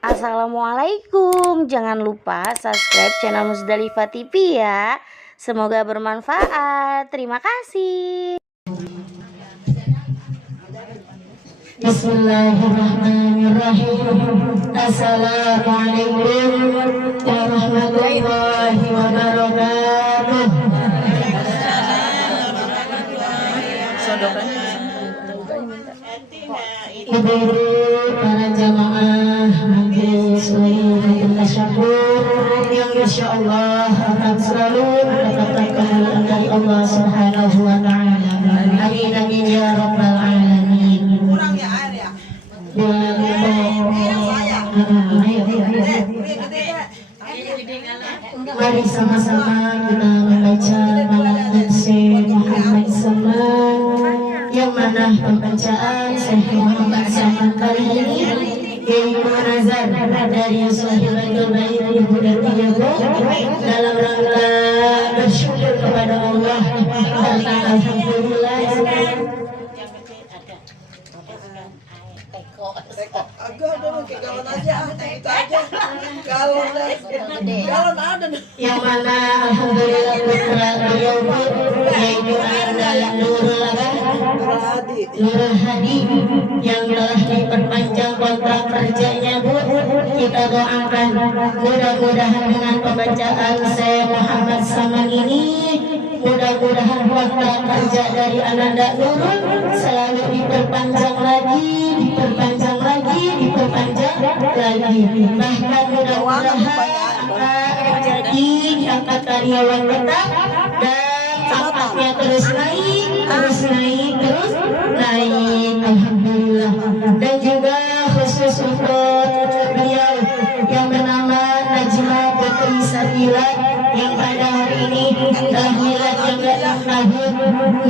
Assalamualaikum. Jangan lupa subscribe channel Musdalifah TV ya. Semoga bermanfaat. Terima kasih. Bismillahirrahmanirrahim. Assalamualaikum warahmatullahi wabarakatuh. Ibu-ibu, para jamaah majelis ulil tasyakur yang insyaallah akan selalu mendapatkan kemuliaan dari Allah Subhanahu wa taala. Amin amin ya rabbal alamin. Kurang ya air ya. Mari sama-sama kita membaca manaqib Syekh Muhammad Saman, yang mana pembacaan Syekh Muhammad Saman kali ini yaitu nazar dari Sahibatul Bait Ibu dan Ibu dalam rangka bersyukur kepada Allah karena alhamdulillah yang mana alhamdulillah putra beliau yaitu Anda Nurul Hadi yang telah diperpanjang kontrak kerjanya Bu. Kita doakan mudah-mudahan dengan pembacaan Syekh Muhammad Saman ini, mudah-mudahan kontrak kerja dari Ananda Nurul selalu diperpanjang lagi, diperpanjang lagi, diperpanjang lagi. Bahkan mudah-mudahan menjadi angkat karyawan tetap dan angkatnya terus naik, terus naik, terus naik. Alhamdulillah. Dan juga khusus untuk beliau yang bernama Najma Putri Sabila yang pada hari ini telah milad yang ke-6 tahun.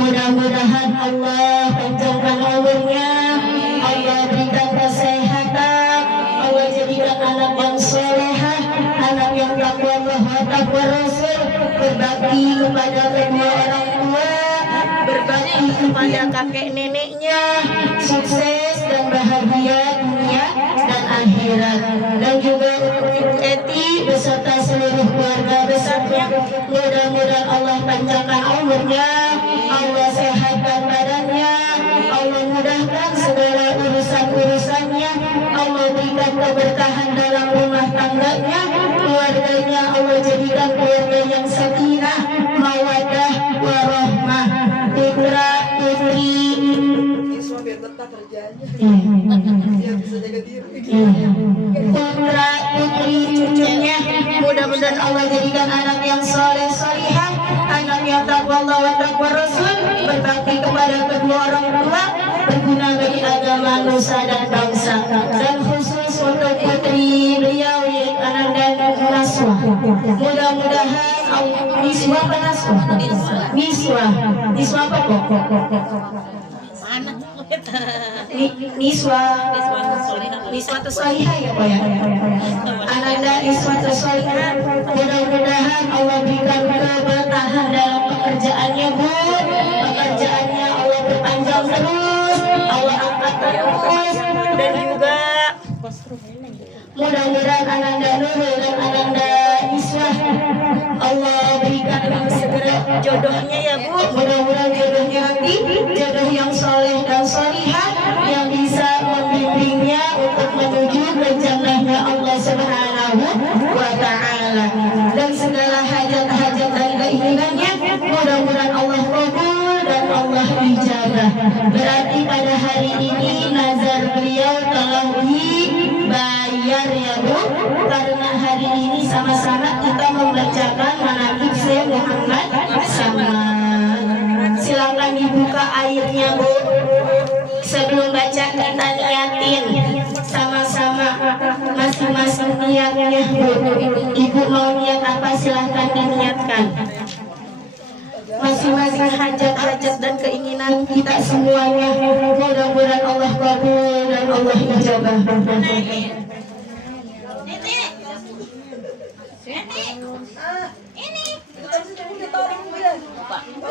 Mudah-mudahan Allah panjangkan umurnya, Allah berikan kesehatan, Allah jadikan anak yang solehah, anak yang takwa Allah, takwa Rasul, berbakti kepada kedua orang tua, berbakti kepada kakek neneknya, sukses dan bahagia dunia dan akhirat. Dan juga untuk Ibu Eti beserta seluruh keluarga besarnya, mudah-mudahan Allah panjangkan umurnya, Allah sehatkan badannya, Allah mudahkan segala urusan-urusannya, Allah berikan keberkahan dalam rumah tangganya, keluarganya Allah jadikan keluarga yang sakinah, mawaddah, warahmah, putra putri putra putri cucunya, mudah-mudahan Allah jadikan anak yang soleh solihah, anak yang takwa Allah wa takwa Rasul, berbakti kepada kedua orang tua, berguna bagi agama, nusa dan bangsa. Dan khusus untuk putri beliau yang Ananda Naswa, mudah-mudahan Niswa apa Naswa? Niswa apa kok? Niswa Tusolihah ya Pak ya. Ananda Niswa Tusolihah, mudah-mudahan Allah berikan keberkahan dalam pekerjaannya Bu, pekerjaannya Allah perpanjang terus, Allah angkat terus, dan juga mudah-mudahan Ananda Nurul dan Ananda Niswa Allah berikan segera jodohnya ya Bu, mudah-mudahan jodohnya nanti jodoh yang soleh dan solihah yang bisa membimbingnya untuk menuju ke jannahnya Allah Subhanahu wa taala, dan segala hajat-hajat dan keinginannya mudah-mudahan Allah kabul dan Allah ijabah. Berarti pada hari ini nazar beliau telah dibayar ya Bu, karena hari ini sama-sama kita membacakan manaqib Syekh Muhammad Saman. Silakan dibuka airnya Bu. Sebelum baca kita niatin sama-sama masing-masing niatnya Bu. Ibu mau niat apa silahkan diniatkan. Masing-masing hajat-hajat dan keinginan kita semuanya, mudah-mudahan Allah kabul dan Allah ijabah.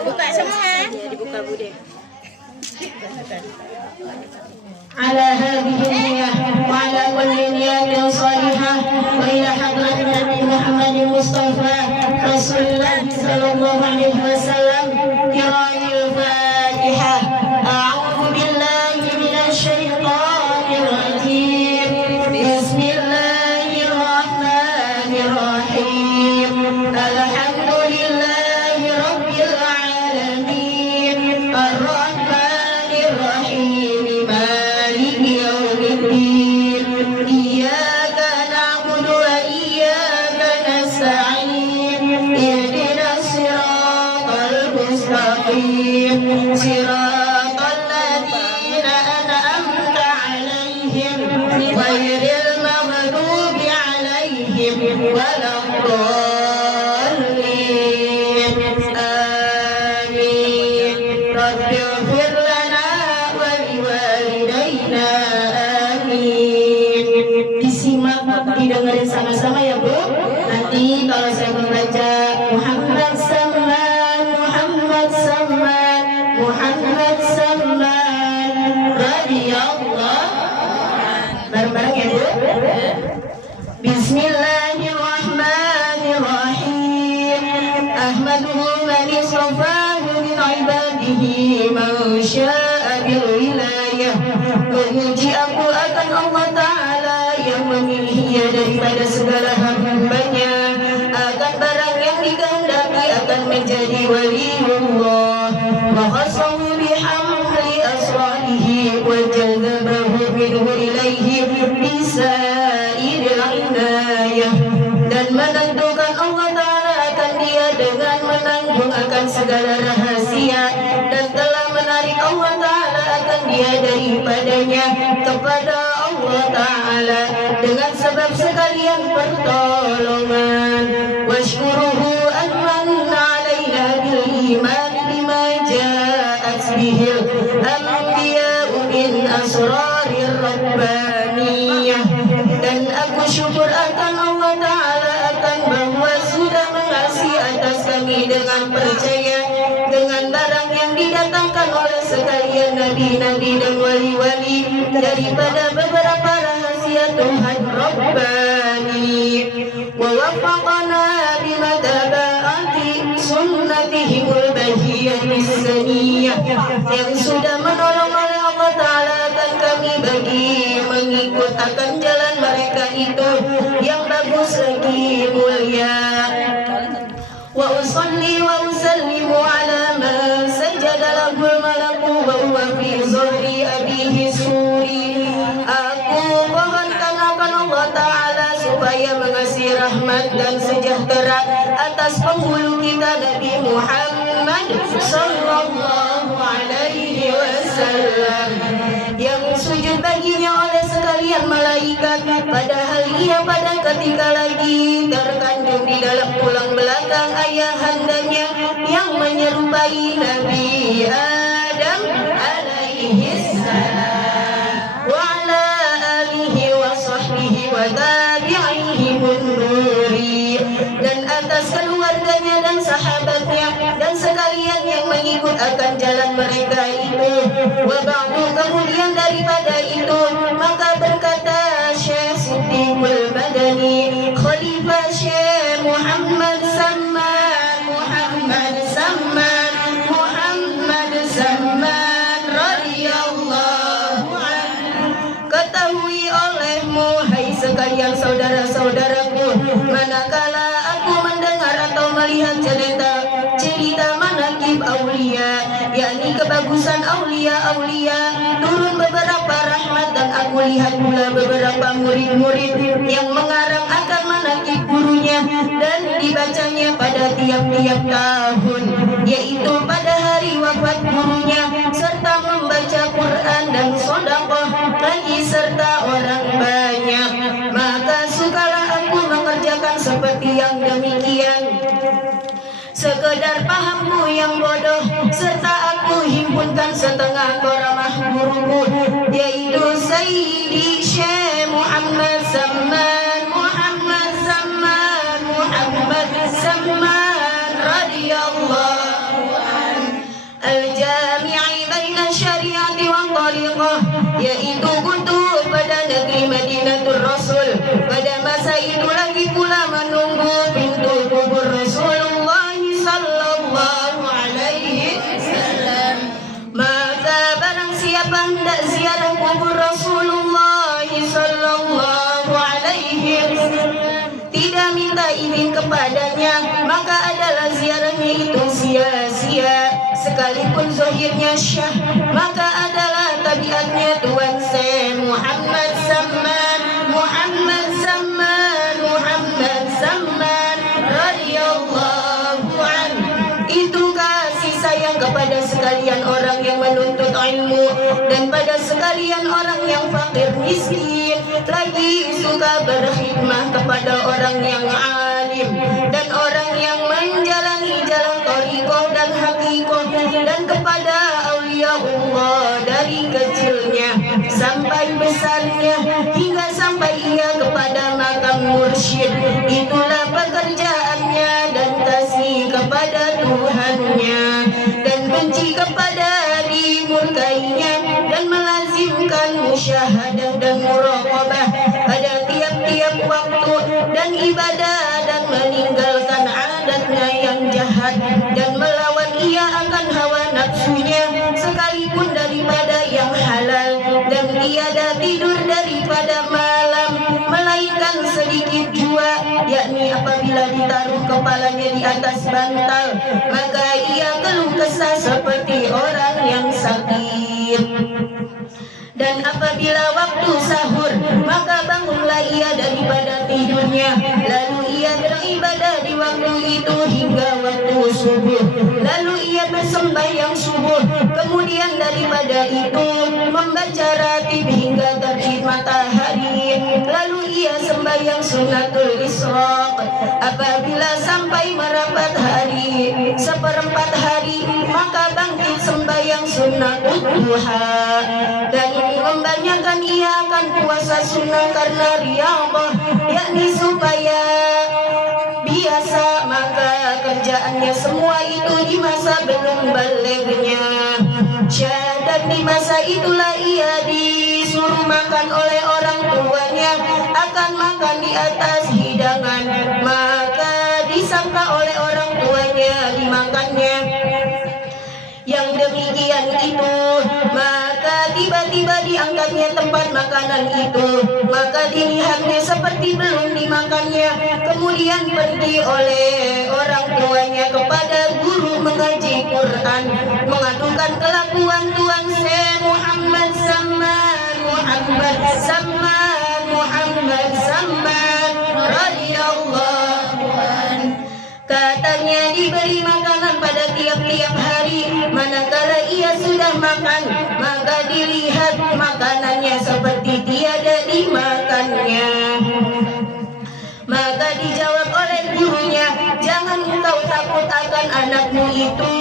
Buka semua. Dibuka Bu deh. على هذه النية وعلى كل نية صالحة وإلى حضرة النبي محمد المصطفى رسول الله صلى الله عليه وسلم قراءة الفاتحة. أعوذ بالله من الشيطان الرجيم. بسم الله الرحمن الرحيم. الحمد لله رب العالمين الرحمن الرحيم مالك يوم الدين. إياك نعبد وإياك نستعين. اهدنا الصراط المستقيم صراط الذين أنعمت عليهم غير المغضوب عليهم ولا الضالين. آمين. رب اغفر لنا ولوالدينا. Amin. Disimak, didengarin sama-sama ya Bu. Nanti kalau saya membaca Muhammad Saman, Muhammad Saman, Muhammad Saman, radhiyallahu. Bareng-bareng ya Bu. Bismillahirrahmanirrahim. Ahmaduhu man istafahu min ibadihi man sya'a bil wilayah. Memuji aku akan Allah Ta'ala yang memilihnya daripada segala hambanya, akan barang yang dikehendaki akan menjadi waliullah. Wa khasahu bihamli asrarihi wa jadzabahu minhu ilaihi bisairil inayah. Dan menentukan Allah Ta'ala akan dia dengan menanggung akan segala rahasia, dan telah menarik Allah Ta'ala akan dia daripadanya kepada Allah Ta'ala dengan sebab sekalian pertolongan. Washkuruhu an manna alaina bil iman bima ja'at bihil anbiya'u min asrarir rabbaniyah. Dan aku syukur akan Allah Ta'ala akan bahwa sudah mengasihi atas kami dengan percaya dengan barang yang didatangkan oleh sekalian nabi-nabi dan wali-wali daripada beberapa rahasia Tuhan Rabbani. Wa waffaqana bima tabaati sunnatihimul bahiyatis saniyah. Yang sudah menolong oleh Allah Ta'ala akan kami bagi mengikut akan jalan mereka itu yang bagus lagi mulia. Wa usalli wa usallimu ala man sajada lahul malaku wa huwa fi zuhri abihi suri. Aku mohonkan akan Allah Ta'ala supaya mengasihi rahmat dan sejahtera atas penghulu kita Nabi Muhammad sallallahu alaihi wasallam, yang sujud baginya oleh sekalian malaikat, padahal ia pada ketika lagi terkandung di dalam tulang belakang ayahandanya yang menyerupai Nabi Adam alaihi salam wa ala alihi wa sahbihi wa tabi'ihi munuri, dan atas keluarganya dan sahabatnya dan sekalian yang mengikut akan jalan mereka itu. Wa ba'du, kemudian daripada itu maka berkata Syekh Siddiqul Madani Khalifah Syekh Muhammad Saman, Muhammad Saman, Muhammad Saman radhiyallahu anhu. Ketahui olehmu hai sekalian saudara-saudaraku, manakala aku mendengar atau melihat cerita manaqib aulia, yakni kebagusan aulia-aulia, turun beberapa rahmat, dan aku lihat pula beberapa murid-murid yang mengarang akan manaqib gurunya dan dibacanya pada tiap-tiap tahun, yaitu pada hari wafat gurunya, serta membaca Quran dan sedekah lagi serta orang banyak. Maka sukalah aku mengerjakan seperti yang demikian. Sekedar pahamku yang bodoh, serta aku himpunkan setengah koramah guruku, yaitu Sayyidi Syekh Muhammad Saman, Muhammad Saman, Muhammad Saman radhiyallahu anhu, al-jami'i baina syariah yaitu kutub pada negeri Madinatul Rasul. Pada masa itu lagi pula menunggu pintu kubur Rasulullah sallallahu alaihi wasallam. Maka barang siapa hendak ziarah kubur Rasulullah sallallahu alaihi wasallam tidak minta izin kepadanya, maka adalah ziarahnya itu sia-sia. Sekalipun zahirnya syah, maka adalah tabiatnya Tuan Syekh Muhammad Samman, Muhammad Samman, Muhammad Samman radhiyallahu anhu. Itu kasih sayang kepada sekalian orang yang menuntut ilmu dan pada sekalian orang yang fakir miskin, lagi suka berkhidmah kepada orang yang alim dan orang yang menjalani jalan thariqah dan hakikoh, dan kepada aulia Allah dari kecilnya sampai besarnya hingga sampai ia kepada makam mursyid. Itulah pekerjaannya dan kasih kepada Tuhannya dan benci kepada dimurkainya dan melazimkan musyahadah dan muraqabah pada tiap-tiap waktu dan ibadah dan meninggalkan adatnya yang jahat dan melawan ia akan hawa nafsunya sekalipun daripada yang halal, dan tiada tidur daripada malam melainkan sedikit jua, yakni apabila ditaruh kepalanya di atas bantal maka ia keluh kesah seperti orang yang sakit. Dan apabila waktu sahur maka bangunlah ia daripada tidurnya, lalu ia beribadah di waktu itu hingga waktu subuh, lalu ia bersembahyang subuh, kemudian daripada itu membaca ratib hingga terbit matahari, lalu ia sembahyang sunatul isyraq. Apabila sampai merapat hari seperempat hari maka bangkit sembahyang sunatul duha, dan membanyakan ia akan puasa sunnah karena riyadhah, yakni supaya biasa. Maka kerjaannya semua itu di masa belum balignya. Dan di masa itulah ia disuruh makan oleh orang tuanya, akan makan di atas hidangan, maka disangka oleh orang tuanya dimakannya yang demikian itu, maka tiba-tiba diangkatnya tempat makanan itu, maka dilihatnya seperti belum dimakannya. Kemudian pergi oleh orang tuanya kepada guru mengaji Quran, mengadukan kelakuan Tuan Syekh Muhammad Samman, Muhammad Samman, Muhammad Samman radhiyallahu anhu. Katanya diberi makanan pada tiap-tiap hari, manakala ia sudah makan maka dilihat makanannya seperti tiada dimakannya. Maka dijawab oleh gurunya, jangan engkau takut akan anakmu itu,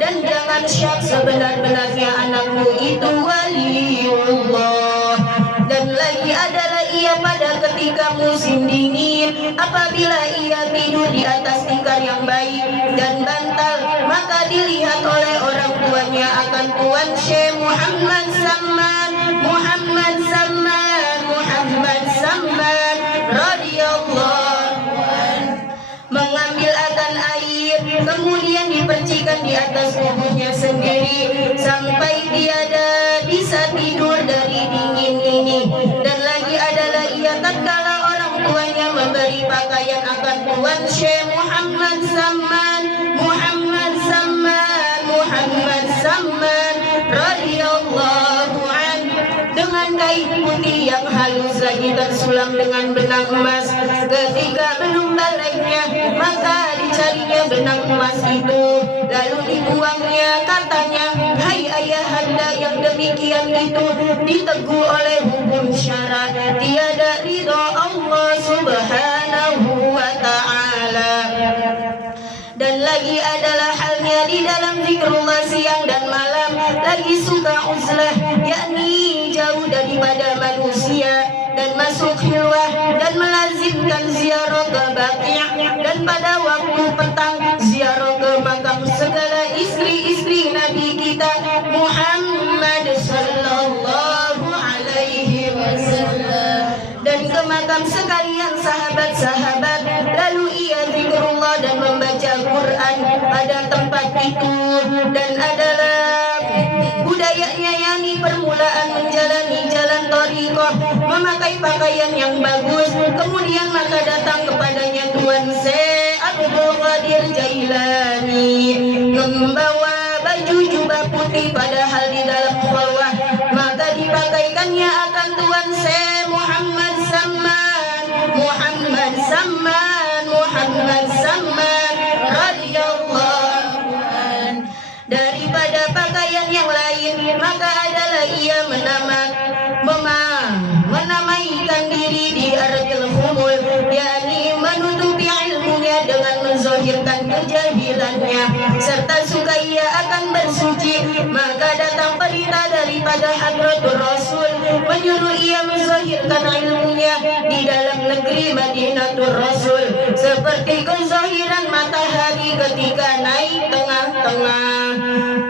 dan jangan syak, sebenar-benarnya anakmu itu waliullah. Dan lagi adalah ia pada ketika musim dingin, apabila ia tidur di atas tikar yang baik dan bantal, maka dilihat oleh orang tuanya akan Tuan Syekh Muhammad Samman, Muhammad Samman, Muhammad Samman radhiyallahu anhu mengambil akan air, kemudian dipercikan di atas tubuhnya sendiri sampai tiada bisa tidur dari dingin ini. Dan lagi adalah ia tatkala orang tuanya memberi pakaian akan Tuan Syekh Muhammad Samman, Muhammad Samman, Muhammad Samman radhiyallahu anhu dengan kain putih yang halus lagi tersulam dengan benang emas. Ketika belum balignya maka dicarinya benang emas itu, lalu dibuangnya. Katanya, hai ayahanda yang demikian itu diteguh oleh hukum syara, tiada ridha Allah subhanahu wa ta'ala. Dan lagi adalah halnya di dalam zikrullah siang dan malam, lagi suka uzlah, yakni jauh daripada manusia dan masuk khilwah dan melazimkan ziarah ke Baqi', dan pada waktu petang ziarah ke makam segala istri-istri Nabi kita Muhammad sallallahu sekalian sahabat-sahabat. Lalu ia zikrullah dan membaca Quran pada tempat itu. Dan adalah budayanya yakni permulaan menjalani jalan thariqah, memakai pakaian yang bagus. Kemudian maka datang kepadanya Tuan Syekh Abdul Qadir Jailani membawa baju jubah putih, padahal di dalam khalwah maka dipakaikannya akan Tuan Syekh Muhammad Samman, Muhammad Samman, Muhammad Samman radhiyallahu anhu. Daripada pakaian yang lain maka adalah ia menamaikan diri di ardil khumul, yakni menutupi ilmunya dengan menzahirkan kejahilannya, serta suka ia akan bersuci. Maka datang perintah daripada Hadratur Rasul menyuruh ia menzahirkan ilmunya di dalam negeri Madinatul Rasul, seperti kezahiran matahari ketika naik tengah-tengah.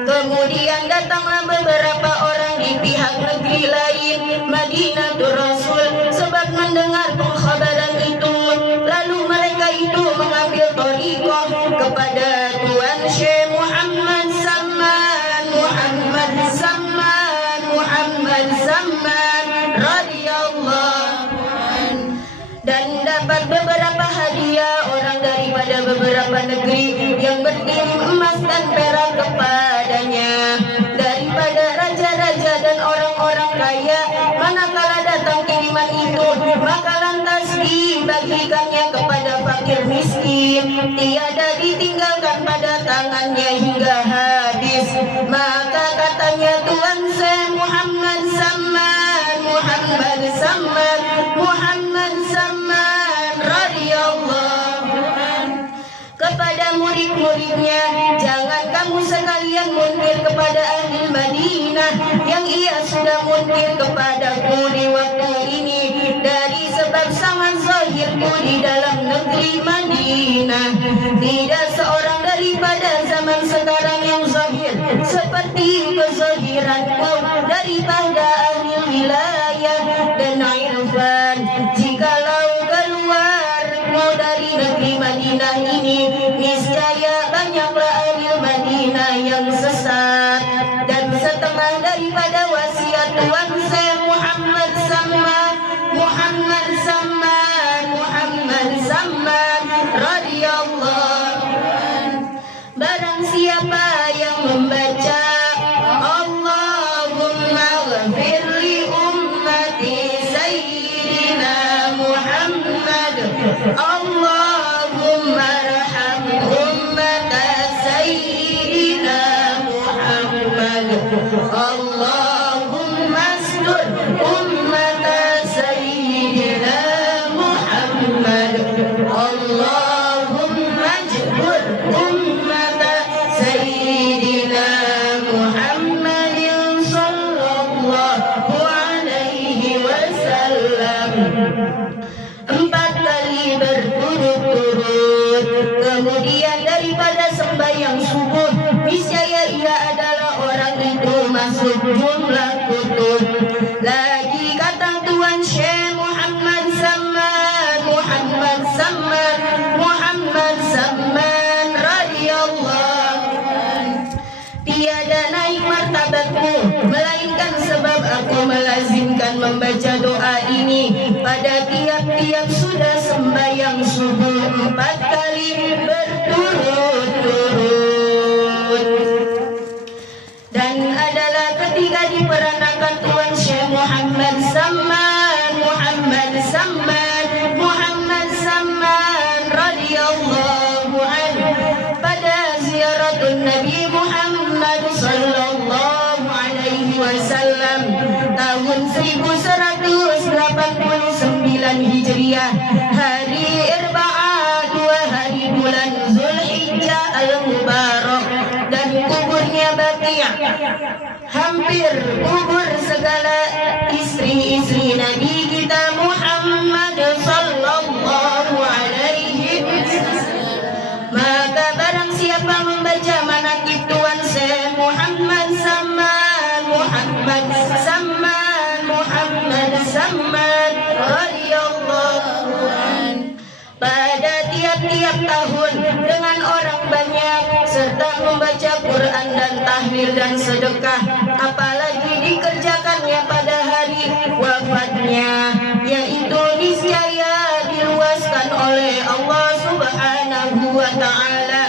Kemudian datanglah beberapa orang di pihak negeri lain Madinatul Rasul sebab mendengar pengkhabaran itu. Lalu mereka itu mengambil thariqah kepada Tuan Syekh Muhammad Samman, Muhammad Samman, Muhammad Samman radhiyallahu anhu, dan dapat beberapa hadiah orang daripada beberapa negeri yang berkirim emas dan perak kepadanya daripada raja-raja dan orang-orang kaya. Manakala datang kiriman itu maka lantas dibagikannya kepada fakir miskin, tiada ditinggalkan pada tangannya hingga habis. Maka katanya Tuan Syekh Muhammad Samman, Muhammad Samman, Muhammad Samman radhiyallahu anhu kepada murid-muridnya, jangan kamu sekalian muntir kepada ahli Madinah yang ia sudah muntir kepadaku di waktu ini, dari sebab sangat zahirku di dalam negeri Madinah. Tidak seorang daripada zaman sekarang yang zahir seperti kezahiranku daripada ahli wilayah dan irfan. Jikalau keluar mau dari negeri Madinah ini, niscaya banyaklah ahli Madinah yang sesat. Dan setengah daripada wasiat Tuan Syekh Muhammad Samman, Muhammad Samman, Muhammad Samman radhiyallahu anhu, barang siapa yang membaca Allahumma ghafir li ummati sayyidina Muhammad, Allahumma arham ummata sayyidina Muhammad, Allahumma astur ummata sayyidina Muhammad, Allahumma ajbur ummata sayyidina Muhammadin sallallahu alaihi wasallam. 4 kali berturut-turut. Kemudian daripada sembahyang subuh, niscaya ia adalah orang itu masuk jumlah kutub. Lagi kata Tuan Syekh Muhammad Samman, Muhammad Samman, Muhammad Samman radhiyallahu anhu, tiada naik martabatku melainkan sebab aku melazimkan membaca doa ini pada tiap-tiap sudah sembahyang subuh 4 kali berturut-turut. Dan adalah ketika diperanakan Tuan Syekh Muhammad Samman, Muhammad Samman, Muhammad Samman radhiyallahu anhu pada ziaratun Nabi Muhammad sallallahu alaihi wasallam tahun 1189 Hijriah, hari Arba'ah, 2 hari bulan Zulhijjah al-Mubarak, dan kuburnya Baqi', hampir kubur segala istri-istri Nabi kita Muhammad sallallahu alaihi wasallam. Maka barang siapa membaca manaqib Tuan Syekh Muhammad Samman, Muhammad Samman, Muhammad Samman radhiyallahu Quran dan tahlil dan sedekah, apalagi dikerjakannya pada hari wafatnya, yaitu niscaya diluaskan oleh Allah Subhanahu wa Ta'ala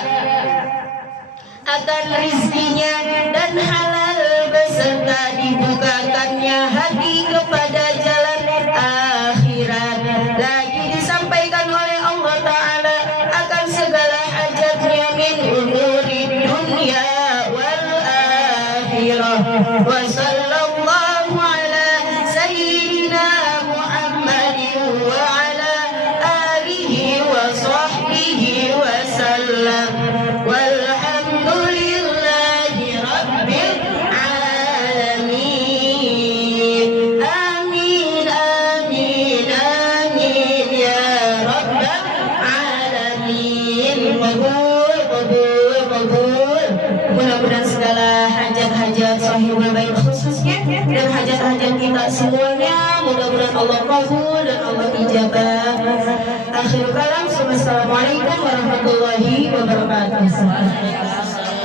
akan rizkinya dan halal beserta dibukakannya hati kepada jalan akhirat. Lagi disampaikan oleh Allah Ta'ala akan segala hajatnya min umuri dunia wal akhirah. Wa sallallahu ala sayyidina Muhammadin wa ala alihi wa sahbihi wa sallam. Walhamdulillahi rabbil alamin. Amin amin amin ya rabbal alamin. Qabul qabul qabul. Mudah-mudahan segala hajat-hajat sahibul bait khususnya dan hajat-hajat kita semuanya mudah-mudahan Allah qabul dan Allah ijabah. Akhir kalam, assalamualaikum warahmatullahi wabarakatuh.